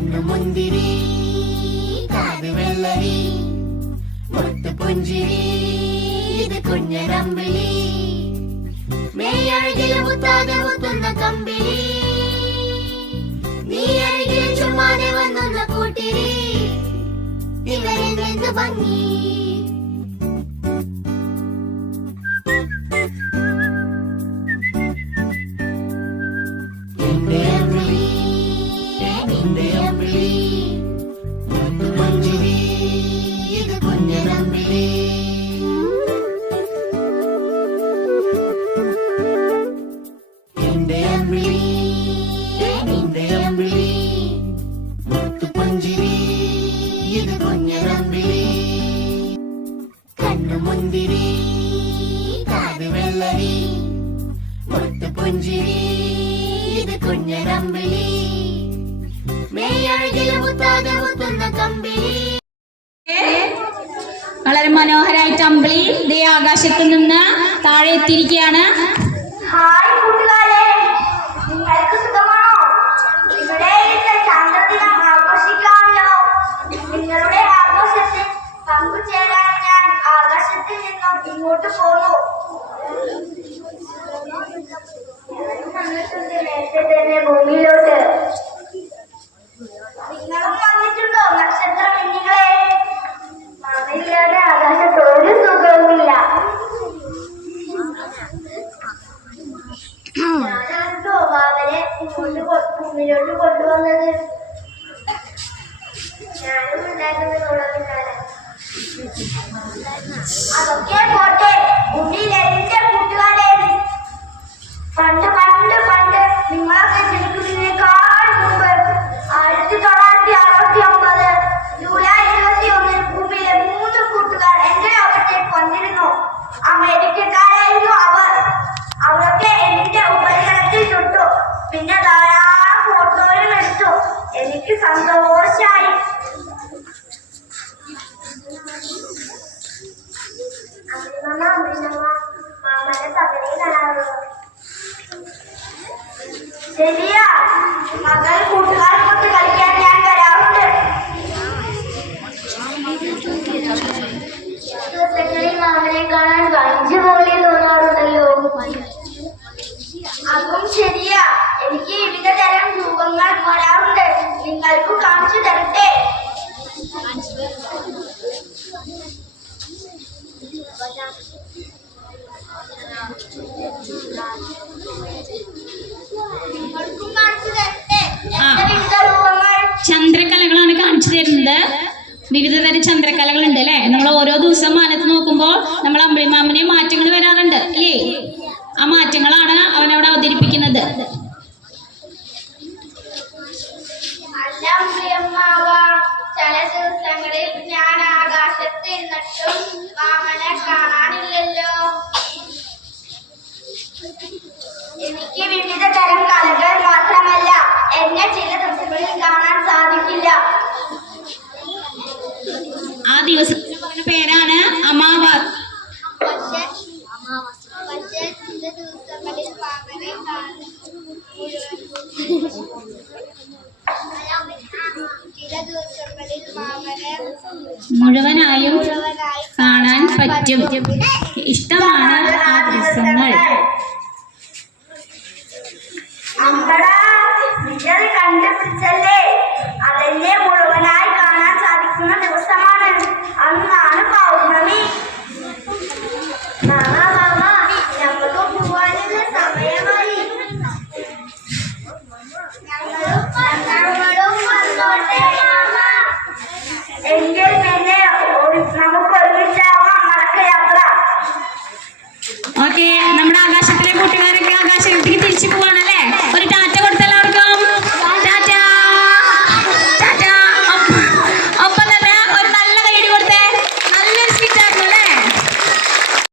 கண்ணு முந்திரி காது வெள்ளரி. முத்து புஞ்சிரி இது கொஞ்ச நம்பிலி மேயழகில முத்தாத முத்துந்த கம்பிலி. நீ அழகில சும்மாதே வந்தொன்ன கூட்டிரி இவரின் வெந்து பங்கி കണ്ണുമുന്തിരി കാത് വെള്ളരി മുത്തു പുഞ്ചിരി ഇത് കുഞ്ഞനമ്പിളി മേയഴകിൽ മുത്താതെ മുത്തുന്ന കമ്പിളി. വളരെ മനോഹരായിട്ട് അമ്പിളി ദേ ആകാശത്ത് നിന്ന് താഴെ എത്തിയിരിക്കുകയാണ്. ഹായ് കൂട്ടുകാരെ. ഇങ്ങോട്ട് കൊ- ഭൂമിയിലോട്ട് കൊണ്ടുവന്നത് ഞാനും ഉണ്ടായിരുന്നു നിങ്ങളുടെ പിന്നാലെ ശരിയാ മകൾ കൂട്ടുകാർക്കൊത്ത് കളിക്കാൻ ഞാൻ വരാറുണ്ട് ദിവസങ്ങളിൽ മാമനെ കാണാൻ വഞ്ചി പോലെ തോന്നാറുണ്ടല്ലോ അതും ശരിയാ എനിക്ക് വിവിധ തരം രൂപങ്ങൾ വരാറുണ്ട് നിങ്ങൾക്ക് കാണിച്ചു തരട്ടെ നിങ്ങൾക്കും തരുന്നത് വിവിധ തരം ഉണ്ട് അല്ലേ? നമ്മൾ ഓരോ ദിവസം മാനത്ത് നോക്കുമ്പോൾ നമ്മൾ അമ്പിളിമാമനെ മാറ്റങ്ങൾ വരാറുണ്ട് അല്ലേ ആ മാറ്റങ്ങളാണ് അവനവിടെ അവതരിപ്പിക്കുന്നത്. കാണാനില്ലല്ലോ. എനിക്ക് വിവിധ തരം കലകൾ മുഴുവനായും കാണാൻ പറ്റും. ഇഷ്ടമാണ് ആ ദൃശ്യങ്ങൾ